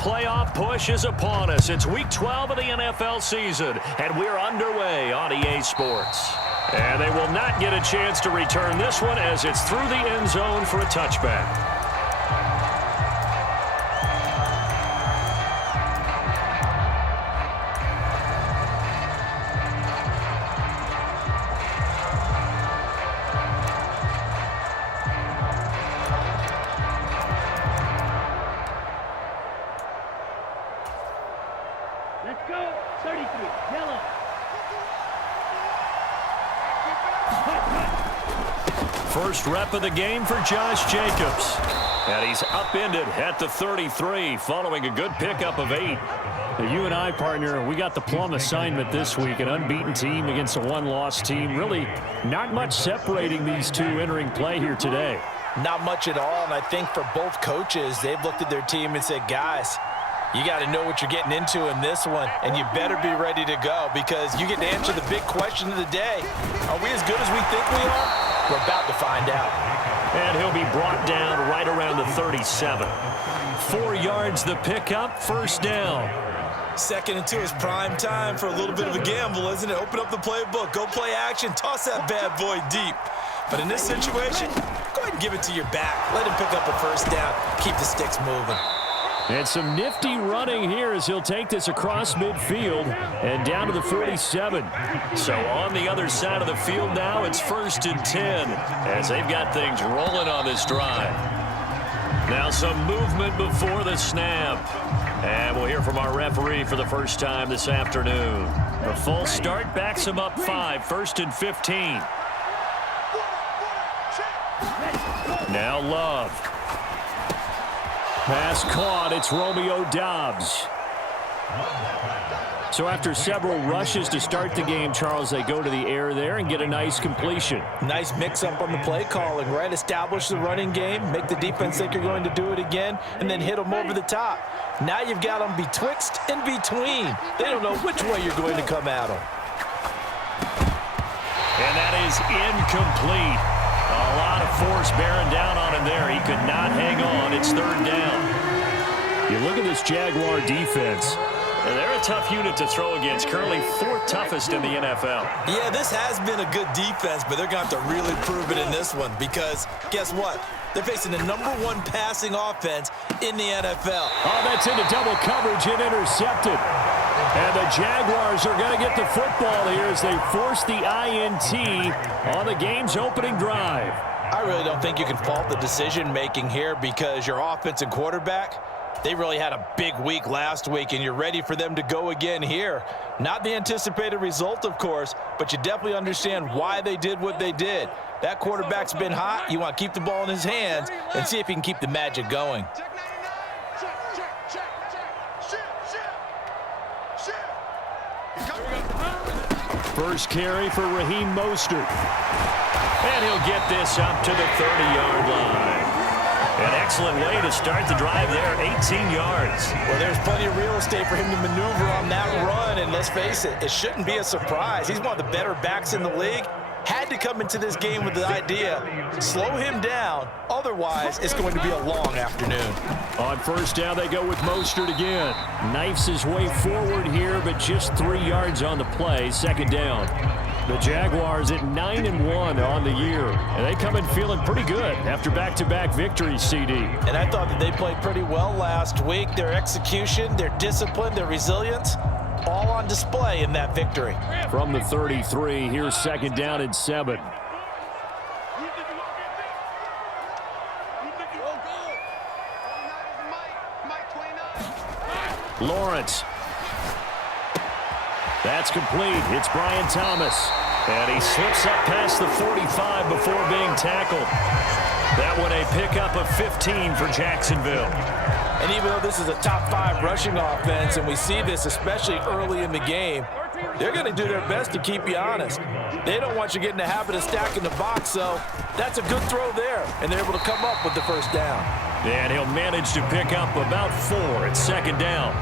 playoff push is upon us. It's Week 12 of the NFL season, and we're underway on EA Sports. And they will not get a chance to return this one as it's through the end zone for a touchback. Let's go. 33. Yellow. First rep of the game for Josh Jacobs. And he's upended at the 33 following a good pickup of 8. You and I, partner, we got the plum assignment this week. An unbeaten team against a one-loss team. Really not much separating these two entering play here today. Not much at all, and I think for both coaches, they've looked at their team and said, guys, you got to know what you're getting into in this one, and you better be ready to go because you get to answer the big question of the day. Are we as good as we think we are? We're about to find out. And he'll be brought down right around the 37. 4 yards the pickup, first down. 2nd and 2 is prime time for a little bit of a gamble, isn't it? Open up the playbook, go play action, toss that bad boy deep. But in this situation, go ahead and give it to your back. Let him pick up a first down, keep the sticks moving. And some nifty running here as he'll take this across midfield and down to the 47. So on the other side of the field now, it's 1st and 10 as they've got things rolling on this drive. Now some movement before the snap. And we'll hear from our referee for the first time this afternoon. The full start backs him up 5, 1st and 15. Now Love. Pass caught. It's Romeo Doubs. So after several rushes to start the game, Charles, they go to the air there and get a nice completion. Nice mix-up on the play calling, right? Establish the running game, make the defense think you're going to do it again, and then hit them over the top. Now you've got them betwixt and between. They don't know which way you're going to come at them. And that is incomplete. A lot of force bearing down on him there. He could not hang on. It's 3rd down. You look at this Jaguar defense. And they're a tough unit to throw against. Currently 4th toughest in the NFL. Yeah, this has been a good defense, but they're going to have to really prove it in this one because guess what? They're facing the #1 passing offense in the NFL. Oh, that's into double coverage and intercepted. And the Jaguars are going to get the football here as they force the INT on the game's opening drive. I really don't think you can fault the decision-making here because your offense and quarterback, they really had a big week last week, and you're ready for them to go again here. Not the anticipated result, of course, but you definitely understand why they did what they did. That quarterback's been hot. You want to keep the ball in his hands and see if he can keep the magic going. First carry for Raheem Mostert. And he'll get this up to the 30-yard line. An excellent way to start the drive there, 18 yards. Well, there's plenty of real estate for him to maneuver on that run, and let's face it, it shouldn't be a surprise. He's one of the better backs in the league. Had to come into this game with the idea, slow him down, otherwise it's going to be a long afternoon. On first down, they go with Mostert again. Knifes his way forward here, but just 3 yards on the play, 2nd down. The Jaguars at 9-1 on the year, and they come in feeling pretty good after back-to-back victories, CD. And I thought that they played pretty well last week. Their execution, their discipline, their resilience, all on display in that victory. From the 33, here's 2nd down and 7. Lawrence. That's complete. It's Brian Thomas. And he slips up past the 45 before being tackled. That one a pickup of 15 for Jacksonville. And even though this is a top 5 rushing offense, and we see this especially early in the game, they're going to do their best to keep you honest. They don't want you getting the habit of stacking the box, so that's a good throw there, and they're able to come up with the first down. And he'll manage to pick up about 4 at 2nd down.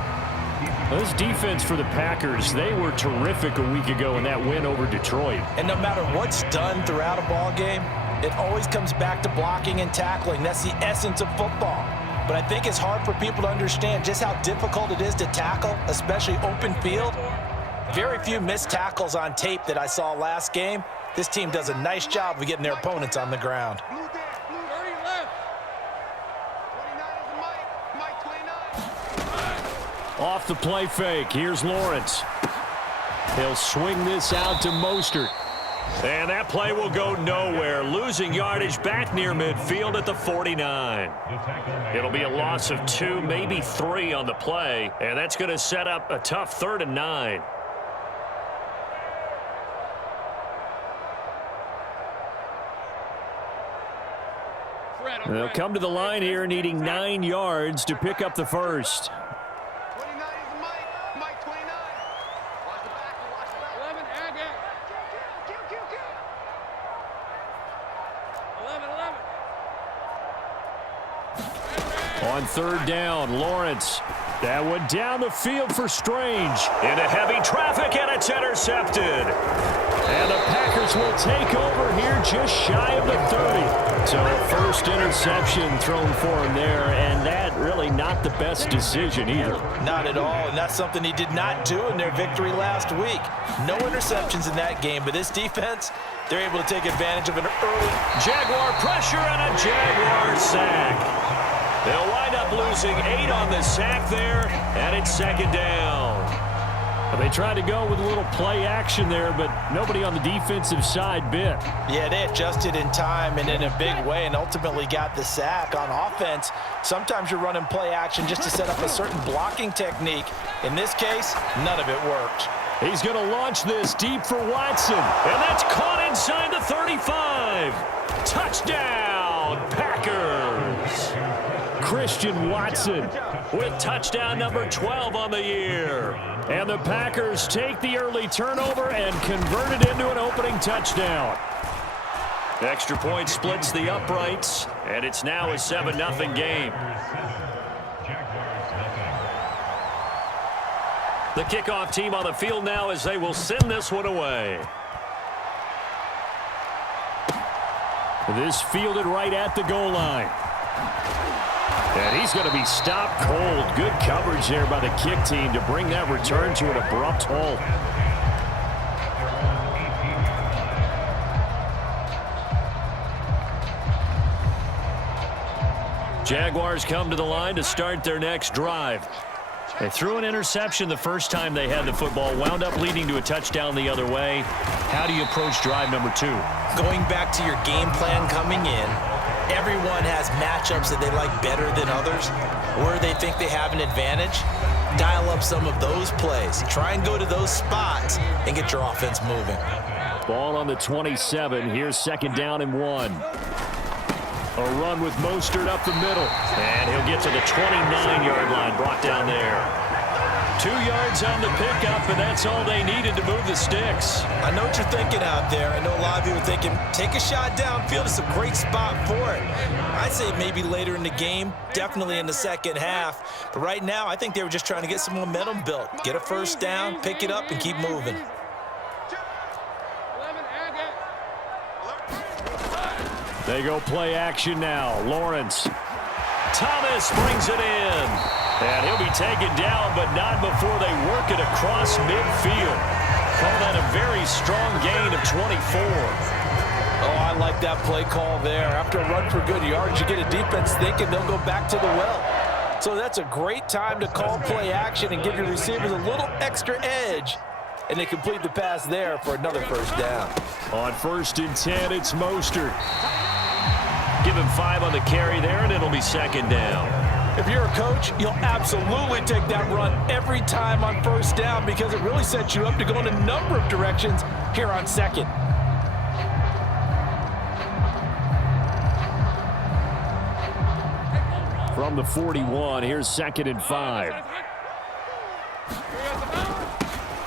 This defense for the Packers, they were terrific a week ago in that win over Detroit. And no matter what's done throughout a ball game, it always comes back to blocking and tackling. That's the essence of football. but I think it's hard for people to understand just how difficult it is to tackle, especially open field. Very few missed tackles on tape that I saw last game. This team does a nice job of getting their opponents on the ground. Off the play fake, here's Lawrence. He'll swing this out to Mostert. And that play will go nowhere, losing yardage back near midfield at the 49. It'll be a loss of 2, maybe 3 on the play, and that's going to set up a tough 3rd and 9. They'll come to the line here needing 9 yards to pick up the first. 29 is Mike 29. Watch the back, watch the back. 11, Agate. Kill. 11. On 3rd down, Lawrence. That one down the field for Strange. Into heavy traffic, and it's intercepted. And the Packers will take over here just shy of the 30. So first interception thrown for him there, and that really not the best decision either. Not at all, and that's something he did not do in their victory last week. No interceptions in that game, but this defense, they're able to take advantage of an early Jaguar pressure and a Jaguar sack. They'll wind up losing 8 on the sack there, and it's 2nd down. They tried to go with a little play action there, but nobody on the defensive side bit. Yeah, they adjusted in time and in a big way and ultimately got the sack. On offense, sometimes you're running play action just to set up a certain blocking technique. In this case, none of it worked. He's going to launch this deep for Watson. And that's caught inside the 35. Touchdown, Packers. Christian Watson with touchdown number 12 on the year. And the Packers take the early turnover and convert it into an opening touchdown. Extra point splits the uprights, and it's now a 7-0 game. The kickoff team on the field now as they will send this one away. This fielded right at the goal line. And he's going to be stopped cold. Good coverage there by the kick team to bring that return to an abrupt halt. Jaguars come to the line to start their next drive. They threw an interception the first time they had the football, wound up leading to a touchdown the other way. How do you approach drive number 2? Going back to your game plan coming in, everyone has matchups that they like better than others, where they think they have an advantage. Dial up some of those plays. Try and go to those spots and get your offense moving. Ball on the 27. Here's 2nd down and 1. A run with Mostert up the middle. And he'll get to the 29-yard line, brought down there. 2 yards on the pickup, and that's all they needed to move the sticks. I know what you're thinking out there. I know a lot of you are thinking, take a shot downfield. It's a great spot for it. I'd say maybe later in the game, definitely in the second half. But right now, I think they were just trying to get some momentum built. Get a first down, pick it up, and keep moving. They go play action now. Lawrence. Thomas brings it in. And he'll be taken down, but not before they work it across midfield. Call that a very strong gain of 24. Oh, I like that play call there. After a run for good yards, you get a defense thinking they'll go back to the well. So that's a great time to call play action and give your receivers a little extra edge. And they complete the pass there for another first down. On 1st and 10, it's Mostert. Give him 5 on the carry there, and it'll be 2nd down. If you're a coach, you'll absolutely take that run every time on first down because it really sets you up to go in a number of directions here on 2nd. From the 41, here's 2nd and 5.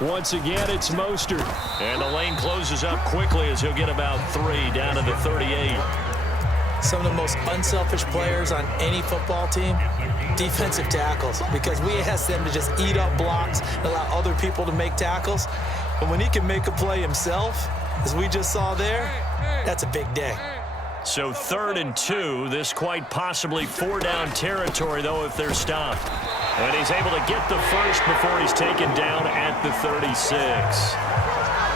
Once again, it's Mostert. And the lane closes up quickly as he'll get about 3 down to the 38. Some of the most unselfish players on any football team, defensive tackles, because we ask them to just eat up blocks and allow other people to make tackles. But when he can make a play himself, as we just saw there, that's a big day. So 3rd and 2. This quite possibly 4-down territory, though, if they're stopped. And he's able to get the first before he's taken down at the 36.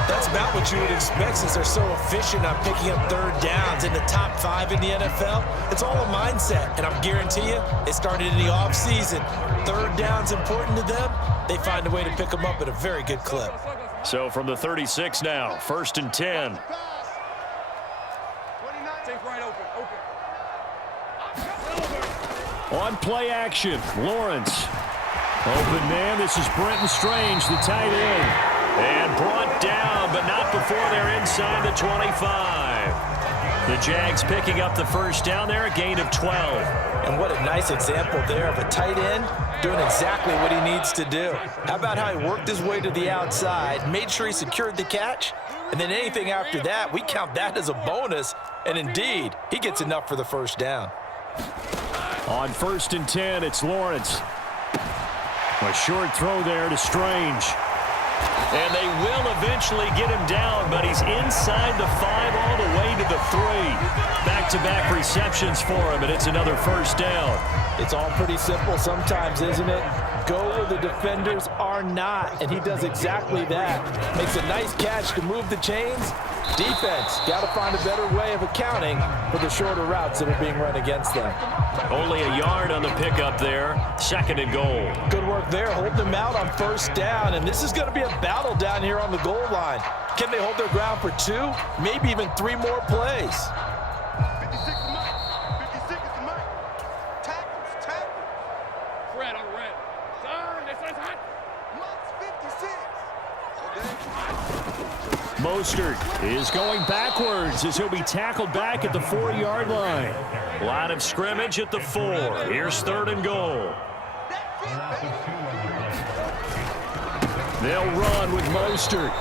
That's about what you would expect since they're so efficient on picking up 3rd downs in the top 5 in the NFL. It's all a mindset, and I'm guarantee you, it started in the offseason. 3rd down's important to them. They find a way to pick them up at a very good clip. So from the 36 now, 1st and 10. On play action, Lawrence. Open man, this is Brenton Strange, the tight end. And brought down, but not before they're inside the 25. The Jags picking up the first down there, a gain of 12. And what a nice example there of a tight end doing exactly what he needs to do. How about how he worked his way to the outside, made sure he secured the catch, and then anything after that, we count that as a bonus. And indeed, he gets enough for the first down. On 1st and 10, it's Lawrence. A short throw there to Strange. And they will eventually get him down, but he's inside the 5 all the way to the 3. Back-to-back receptions for him, and it's another first down. It's all pretty simple sometimes, isn't it? Go where the defenders are not, and he does exactly that. Makes a nice catch to move the chains. Defense, got to find a better way of accounting for the shorter routes that are being run against them. Only a yard on the pickup there. 2nd and goal. Good work there, holding them out on first down, and this is going to be a battle down here on the goal line. Can they hold their ground for 2, maybe even 3 more plays? 56 is Mike. 56 is Mike. Tackle. Red on red. Turn, this is hot. Mike's 56. Mostert is going backwards as he'll be tackled back at the 4-yard line. Line of scrimmage at the 4. Here's 3rd and goal. They'll run with Mostert.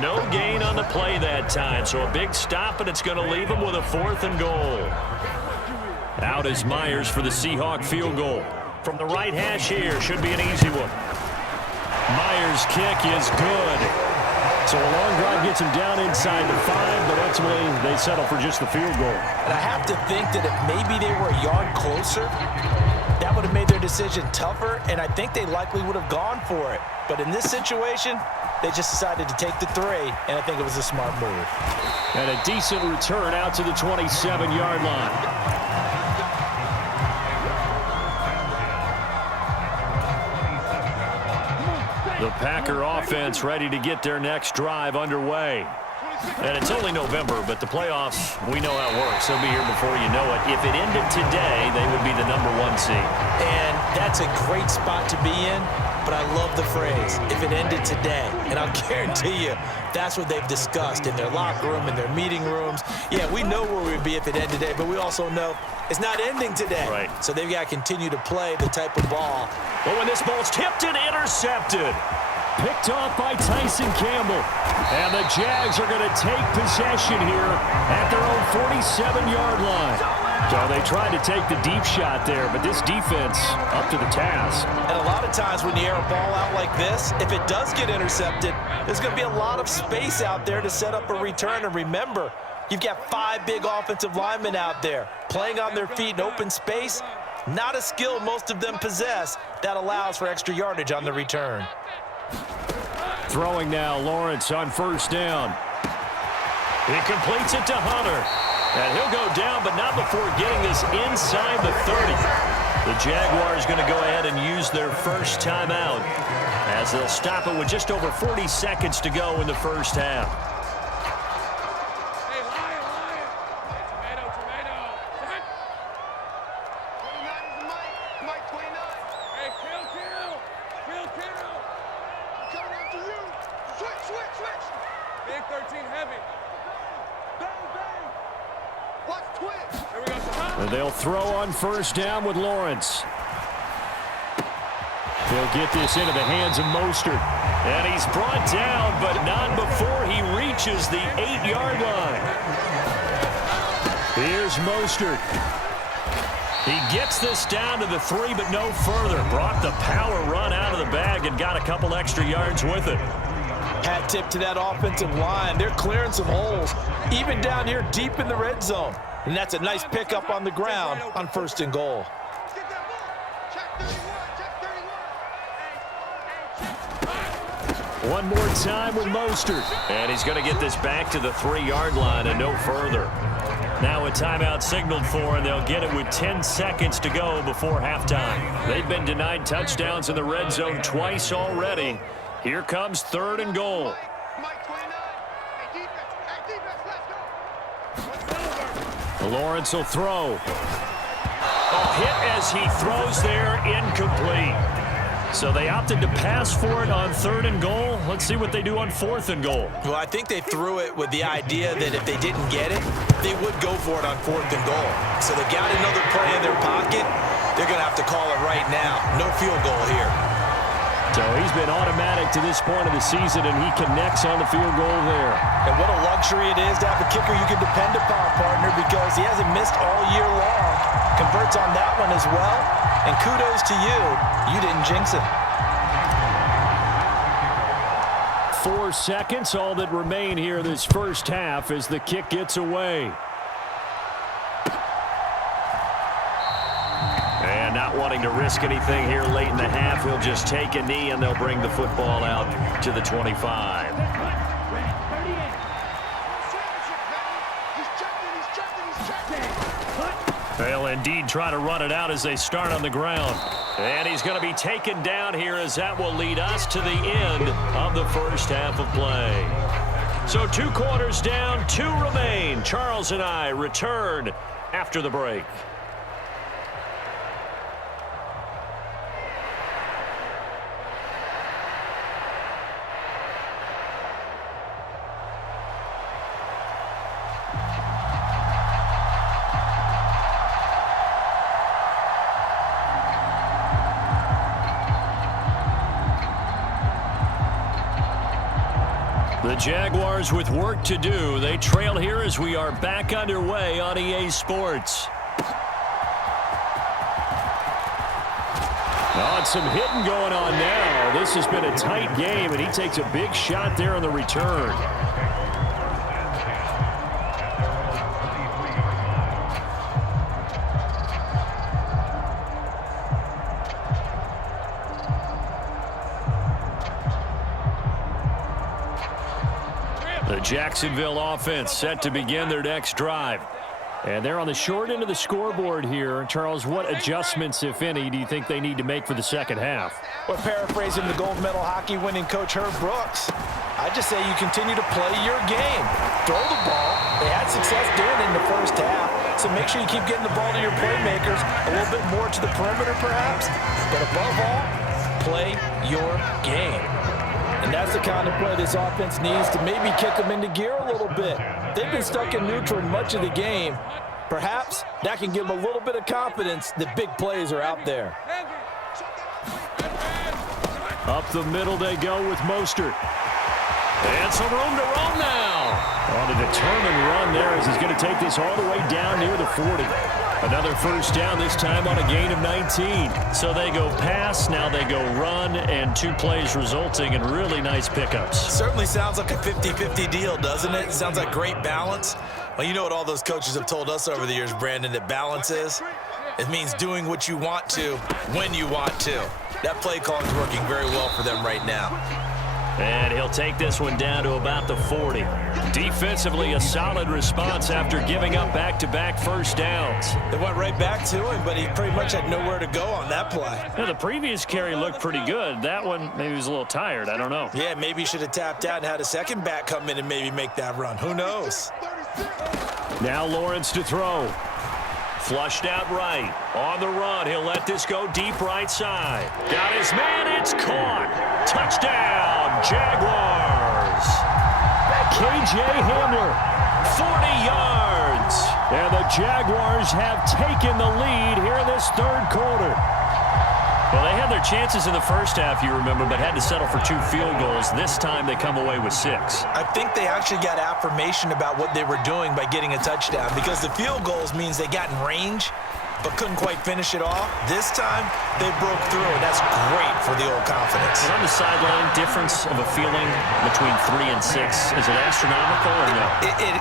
No gain on the play that time, so a big stop, and it's going to leave him with a 4th and goal. Out is Myers for the Seahawk field goal. From the right hash here, should be an easy one. Myers' kick is good. So a long drive gets him down inside the 5, but ultimately they settle for just the field goal. And I have to think that if maybe they were a yard closer, that would have made their decision tougher, and I think they likely would have gone for it. But in this situation, they just decided to take the 3, and I think it was a smart move. And a decent return out to the 27-yard line. The Packer offense ready to get their next drive underway. And it's only November, but the playoffs, we know how it works. They'll be here before you know it. If it ended today, they would be the #1 seed. And that's a great spot to be in, but I love the phrase, if it ended today. And I'll guarantee you, that's what they've discussed in their locker room, in their meeting rooms. Yeah, we know where we'd be if it ended today, but we also know it's not ending today. Right. So they've got to continue to play the type of ball. But when this ball's tipped and intercepted. Picked off by Tyson Campbell. And the Jags are going to take possession here at their own 47-yard line. So they tried to take the deep shot there, but this defense up to the task. And a lot of times when you air a ball out like this, if it does get intercepted, there's going to be a lot of space out there to set up a return. And remember, you've got 5 big offensive linemen out there playing on their feet in open space. Not a skill most of them possess that allows for extra yardage on the return. Throwing now, Lawrence on first down. He completes it to Hunter. And he'll go down, but not before getting this inside the 30. The Jaguars going to go ahead and use their first timeout as they'll stop it with just over 40 seconds to go in the first half. Hey, lion. Hey, tomato. 29 is Mike. 29. Hey, kill. I'm coming after you. Switch. Big 13 heavy. Bang. Watch twitch. Here we go. And they'll throw on first down with Lawrence. He'll get this into the hands of Mostert. And he's brought down, but not before he reaches the 8-yard line. Here's Mostert. He gets this down to the 3, but no further. Brought the power run out of the bag and got a couple extra yards with it. Hat tip to that offensive line. They're clearing some holes, even down here deep in the red zone. And that's a nice pickup on the ground on 1st and goal. Get that ball. Check 31. Check 31. One more time with Mostert. And he's going to get this back to the 3-yard line and no further. Now a timeout signaled for, and they'll get it with 10 seconds to go before halftime. They've been denied touchdowns in the red zone twice already. Here comes 3rd and goal. Mike 29. Hey, defense. Hey, defense, let's go. Lawrence will throw. A hit as he throws there, incomplete. So they opted to pass for it on 3rd and goal. Let's see what they do on 4th and goal. Well, I think they threw it with the idea that if they didn't get it, they would go for it on 4th and goal. So they got another play in their pocket. They're going to have to call it right now. No field goal here. So he's been automatic to this point of the season, and he connects on the field goal there. And what a luxury it is to have a kicker you can depend upon, partner, because he hasn't missed all year long. Converts on that one as well. And kudos to you. You didn't jinx it. 4 seconds, all that remain here this first half as the kick gets away. And not wanting to risk anything here late in the half, he'll just take a knee and they'll bring the football out to the 25. They'll indeed try to run it out as they start on the ground. And he's going to be taken down here as that will lead us to the end of the first half of play. So 2 quarters down, 2 remain. Charles and I return after the break. The Jaguars with work to do. They trail here as we are back underway on EA Sports. Oh, and some hitting going on now. This has been a tight game, and he takes a big shot there on the return. The Jacksonville offense set to begin their next drive. And they're on the short end of the scoreboard here. Charles, what adjustments, if any, do you think they need to make for the second half? Well, paraphrasing the gold medal hockey winning coach Herb Brooks, I just say you continue to play your game. Throw the ball. They had success doing it in the first half, so make sure you keep getting the ball to your playmakers, a little bit more to the perimeter perhaps, but above all, play your game. And that's the kind of play this offense needs to maybe kick them into gear a little bit. They've been stuck in neutral much of the game. Perhaps that can give them a little bit of confidence that big plays are out there. Up the middle they go with Mostert. And some room to roam now. On a determined run there as he's going to take this all the way down near the 40. Another first down, this time on a gain of 19. So they go pass, now they go run, and 2 plays resulting in really nice pickups. Certainly sounds like a 50-50 deal, doesn't it? Sounds like great balance. Well, you know what all those coaches have told us over the years, Brandon, that balance is? It means doing what you want to when you want to. That play call is working very well for them right now. And he'll take this one down to about the 40. Defensively, a solid response after giving up back-to-back first downs. They went right back to him, but he pretty much had nowhere to go on that play. Now, the previous carry looked pretty good. That one, maybe he was a little tired. I don't know. Yeah, maybe he should have tapped out and had a second back come in and maybe make that run. Who knows? Now Lawrence to throw. Flushed out right. On the run, he'll let this go deep right side. Got his man, it's caught. Touchdown, Jaguars. KJ Hamler, 40 yards. And the Jaguars have taken the lead here in this third quarter. Well, they had their chances in the first half, you remember, but had to settle for 2 field goals. This time they come away with 6. I think they actually got affirmation about what they were doing by getting a touchdown, because the field goals means they got in range, but couldn't quite finish it off. This time, they broke through, and that's great for the old confidence. And on the sideline, difference of a feeling between 3 and 6, is it astronomical or no?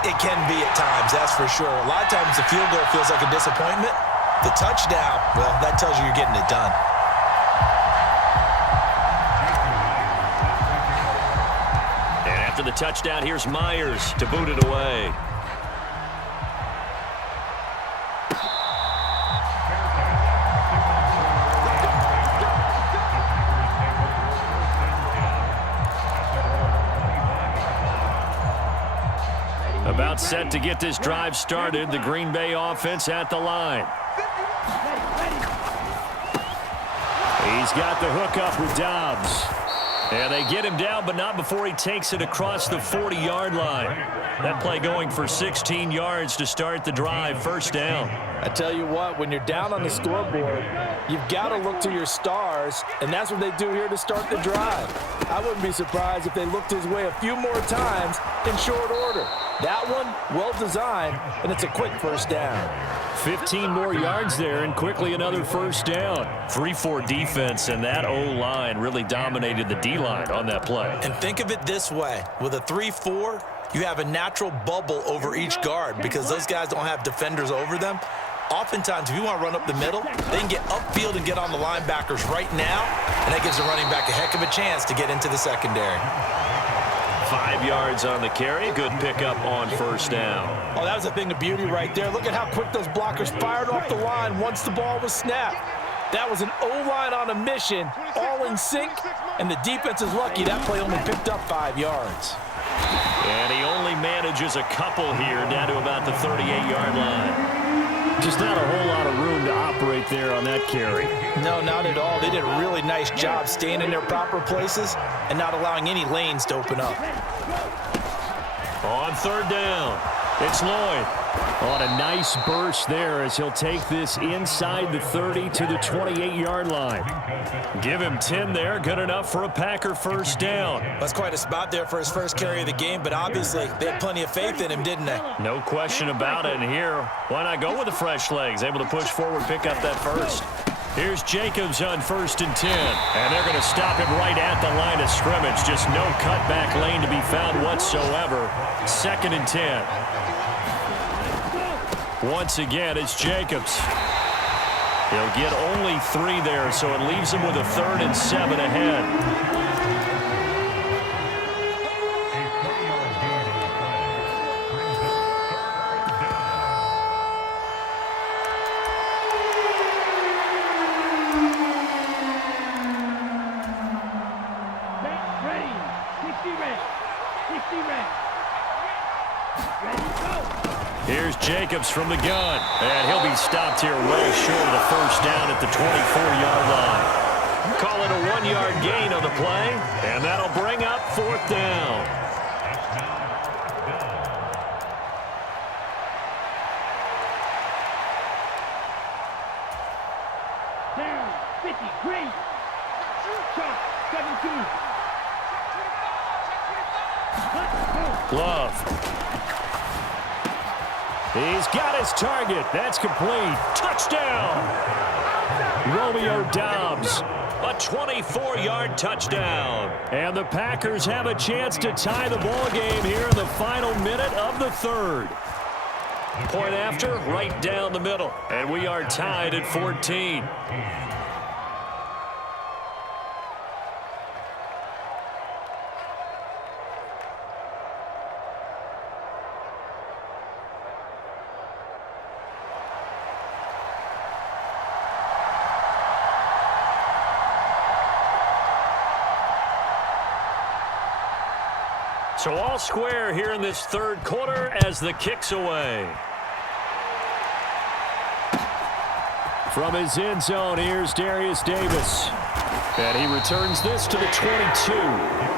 It can be at times, that's for sure. A lot of times the field goal feels like a disappointment. The touchdown, well, that tells you you're getting it done. And after the touchdown, here's Myers to boot it away. About set to get this drive started. The Green Bay offense at the line. He's got the hook up with Dobbs. And they get him down, but not before he takes it across the 40-yard line. That play going for 16 yards to start the drive. First down. I tell you what, when you're down on the scoreboard, you've got to look to your stars, and that's what they do here to start the drive. I wouldn't be surprised if they looked his way a few more times in short order. That one, well designed, and it's a quick first down. 15 more yards there, and quickly another first down. 3-4 defense, and that O-line really dominated the D-line on that play. And think of it this way. With a 3-4, you have a natural bubble over each guard because those guys don't have defenders over them. Oftentimes, if you want to run up the middle, they can get upfield and get on the linebackers right now, and that gives the running back a heck of a chance to get into the secondary. 5 yards on the carry. Good pickup on first down. Oh, that was a thing of beauty right there. Look at how quick those blockers fired off the line once the ball was snapped. That was an O-line on a mission, all in sync, and the defense is lucky that play only picked up 5 yards. And he only manages a couple here down to about the 38-yard line. Just not a whole lot of room to operate there on that carry. No, not at all. They did a really nice job staying in their proper places and not allowing any lanes to open up. On third down, it's Lloyd. On a nice burst there as he'll take this inside the 30 to the 28-yard line. Give him 10 there. Good enough for a Packer first down. That's quite a spot there for his first carry of the game, but obviously they had plenty of faith in him, didn't they? No question about it. And here, why not go with the fresh legs? Able to push forward, pick up that first. Here's Jacobs on 1st and 10. And they're going to stop him right at the line of scrimmage. Just no cutback lane to be found whatsoever. 2nd and 10. Once again, it's Jacobs. He'll get only 3 there, so it leaves him with a 3rd and 7 ahead. Here's Jacobs from the gun, and he'll be stopped here way short of the first down at the 24-yard line. Call it a 1-yard gain on the play, and that'll bring up 4th down. Down, 50, green. Shot, 17. Glove. He's got his target. That's complete. Touchdown! Romeo Dobbs. A 24-yard touchdown. And the Packers have a chance to tie the ball game here in the final minute of the 3rd. Point after, right down the middle. And we are tied at 14. So all square here in this 3rd quarter as the kick's away. From his end zone, here's Darius Davis. And he returns this to the 22.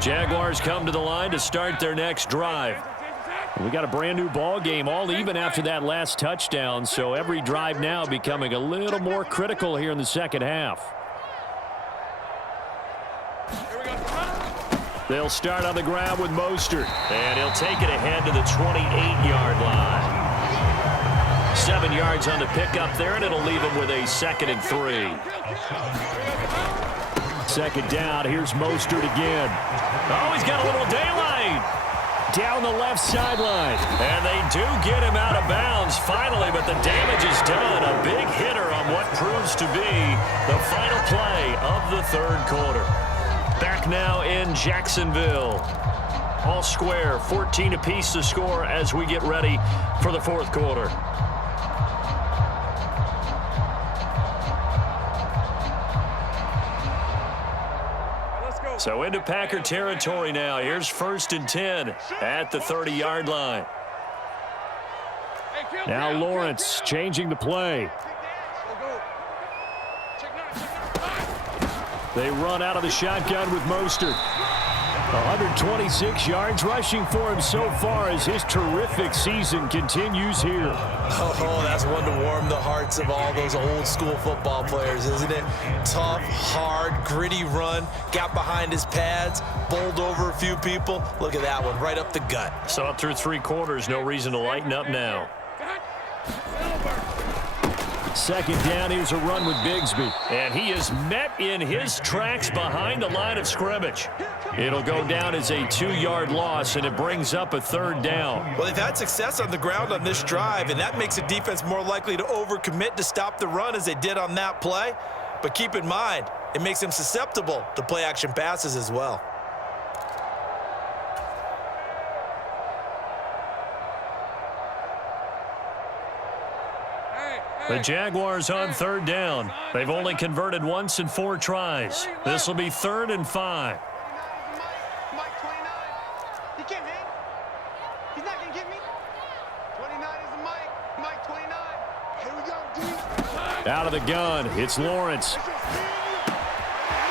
Jaguars come to the line to start their next drive. We got a brand new ball game, all even after that last touchdown, so every drive now becoming a little more critical here in the second half. They'll start on the ground with Mostert, and he'll take it ahead to the 28-yard line. 7 yards on the pickup there, and it'll leave him with a 2nd and 3. Second down, here's Mostert again. Oh, he's got a little daylight. Down the left sideline. And they do get him out of bounds finally, but the damage is done. A big hitter on what proves to be the final play of the third quarter. Back now in Jacksonville. All square, 14 apiece to score as we get ready for the fourth quarter. So into Packer territory now. Here's 1st and 10 at the 30-yard line. Now Lawrence changing the play. They run out of the shotgun with Mostert. 126 yards rushing for him so far as his terrific season continues here. Oh, that's one to warm the hearts of all those old school football players, isn't it? Tough, hard, gritty run, got behind his pads, bowled over a few people. Look at that one, right up the gut. Saw it through 3 quarters, no reason to lighten up now. Second down, here's a run with Bigsby. And he is met in his tracks behind the line of scrimmage. It'll go down as a 2-yard loss, and it brings up a 3rd down. Well, they've had success on the ground on this drive, and that makes the defense more likely to overcommit to stop the run as they did on that play. But keep in mind, it makes them susceptible to play-action passes as well. The Jaguars on 3rd down. They've only converted once in 4 tries. This will be 3rd and 5. Mike 29. He can't hang. He's not going to get me. 29 is the Mike. Mike 29. Here we go, D. Out of the gun, it's Lawrence.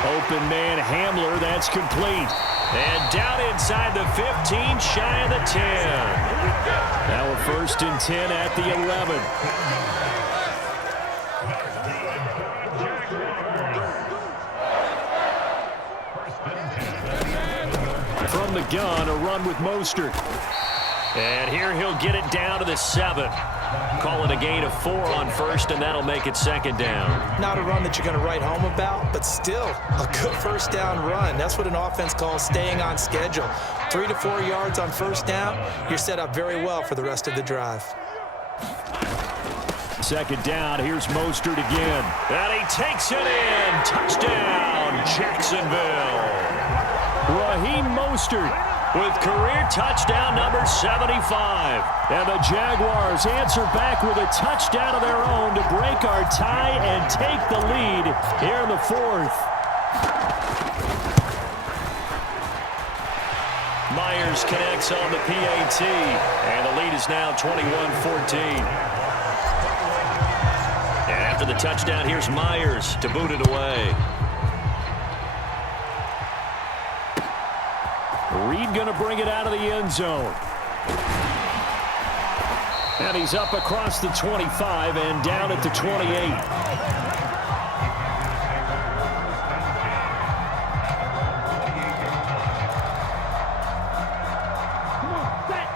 Open man Hamler, that's complete. And down inside the 15, shy of the 10. Now a 1st and 10 at the 11. From the gun, a run with Mostert. And here he'll get it down to the 7. Call it a gain of 4 on 1st, and that'll make it 2nd down. Not a run that you're going to write home about, but still a good 1st down run. That's what an offense calls staying on schedule. 3 to 4 yards on 1st down, you're set up very well for the rest of the drive. 2nd down, here's Mostert again. And he takes it in. Touchdown, Jacksonville. Raheem Mostert with career touchdown number 75. And the Jaguars answer back with a touchdown of their own to break our tie and take the lead here in the 4th. Myers connects on the PAT, and the lead is now 21-14. And after the touchdown, here's Myers to boot it away. Reed going to bring it out of the end zone. And he's up across the 25 and down at the 28.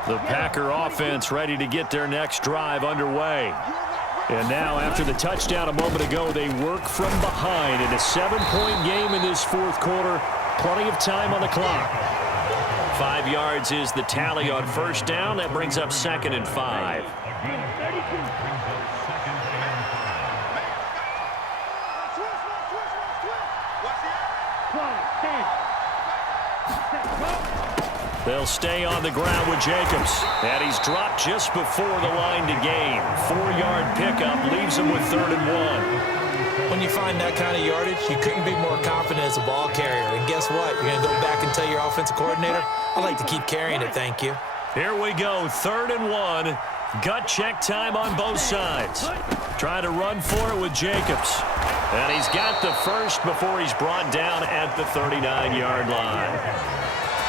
The Packer offense ready to get their next drive underway. And now, after the touchdown a moment ago, they work from behind in a 7-point game in this 4th quarter. Plenty of time on the clock. 5 yards is the tally on 1st down. That brings up 2nd and 5. They'll stay on the ground with Jacobs. And he's dropped just before the line to gain. 4-yard pickup leaves him with 3rd and 1. When you find that kind of yardage, you couldn't be more confident as a ball carrier. And guess what? You're going to go back and tell your offensive coordinator, I'd like to keep carrying it, thank you. Here we go, 3rd and 1. Gut check time on both sides. Trying to run for it with Jacobs. And he's got the first before he's brought down at the 39-yard line.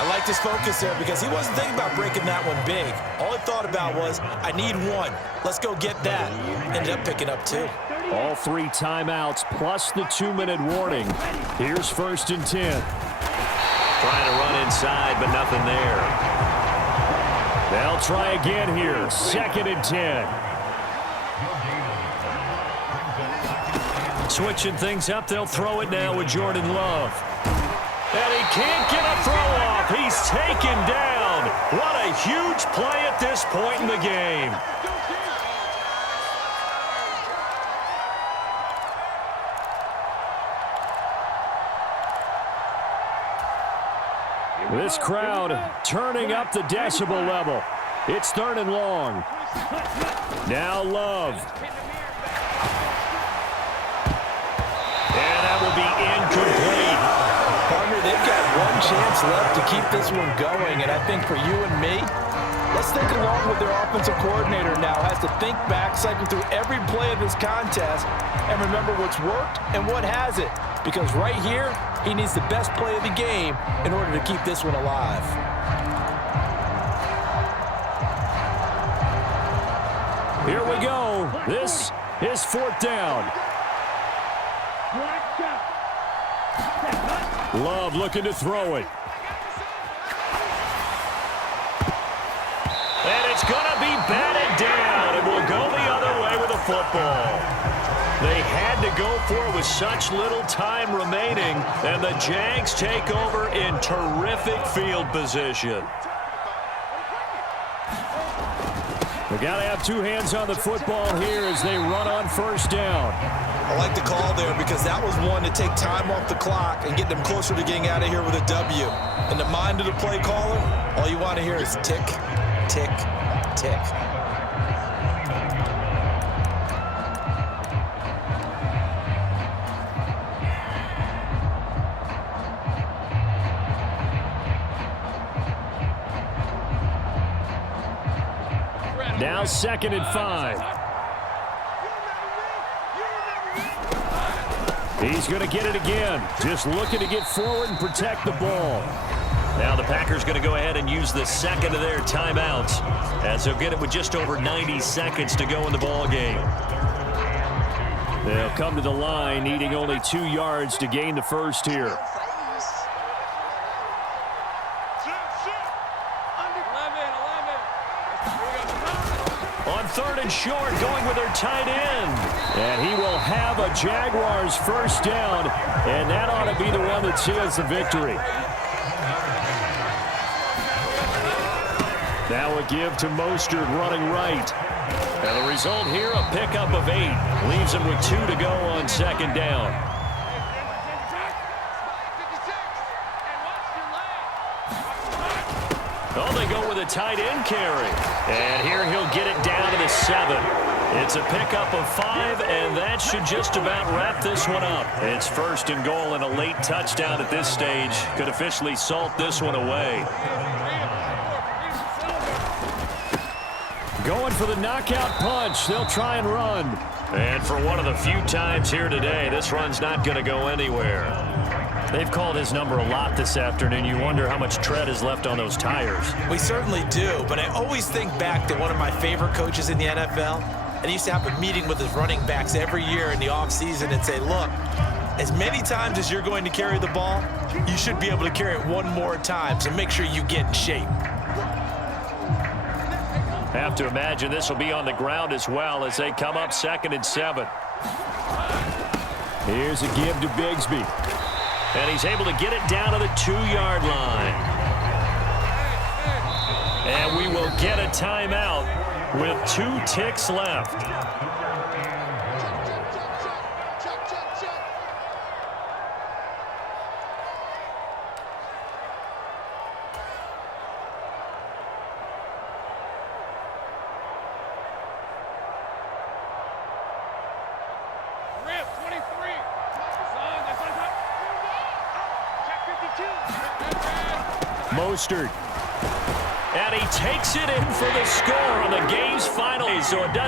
I liked his focus there because he wasn't thinking about breaking that one big. All he thought about was, I need one. Let's go get that. Ended up picking up 2. All 3 timeouts plus the 2-minute warning. Here's 1st and 10. Trying to run inside, but nothing there. They'll try again here. 2nd and 10. Switching things up, they'll throw it now with Jordan Love. And he can't get a throw off. He's taken down. What a huge play at this point in the game. This crowd turning up the decibel level. It's 3rd and long. Now Love. And that will be incomplete. Partner, they've got one chance left to keep this one going, and I think for you and me, let's think along with their offensive coordinator now. Has to think back, cycle through every play of this contest, and remember what's worked and what hasn't. Because right here, he needs the best play of the game in order to keep this one alive. Here we go. This is 4th down. Love looking to throw it. And it's going to be batted down. It will go the other way with the football. They had to go for it with such little time remaining, and the Jags take over in terrific field position. We got to have 2 hands on the football here as they run on 1st down. I like the call there because that was one to take time off the clock and get them closer to getting out of here with a W. In the mind of the play caller, all you want to hear is tick, tick, tick. Now 2nd and 5. He's going to get it again. Just looking to get forward and protect the ball. Now the Packers going to go ahead and use the 2nd of their timeouts, as they'll get it with just over 90 seconds to go in the ball game. They'll come to the line, needing only 2 yards to gain the 1st here. On 3rd and short, going with their tight end. And he will have a Jaguars 1st down, and that ought to be the one that seals the victory. Now a give to Mostert running right. And the result here, a pickup of 8. Leaves him with 2 to go on 2nd down. Oh, they go with a tight end carry. And here he'll get it down to the 7. It's a pickup of 5, and that should just about wrap this one up. It's 1st and goal, and a late touchdown at this stage could officially salt this one away. Going for the knockout punch. They'll try and run. And for one of the few times here today, this run's not going to go anywhere. They've called his number a lot this afternoon. You wonder how much tread is left on those tires. We certainly do, but I always think back to one of my favorite coaches in the NFL, and he used to have a meeting with his running backs every year in the offseason and say, look, as many times as you're going to carry the ball, you should be able to carry it one more time, so make sure you get in shape. Have to imagine this will be on the ground as well as they come up 2nd and 7. Here's a give to Bigsby. And he's able to get it down to the 2-yard line. And we will get a timeout with 2 ticks left. Mostert. And he takes it in for the score on the game's final. So it does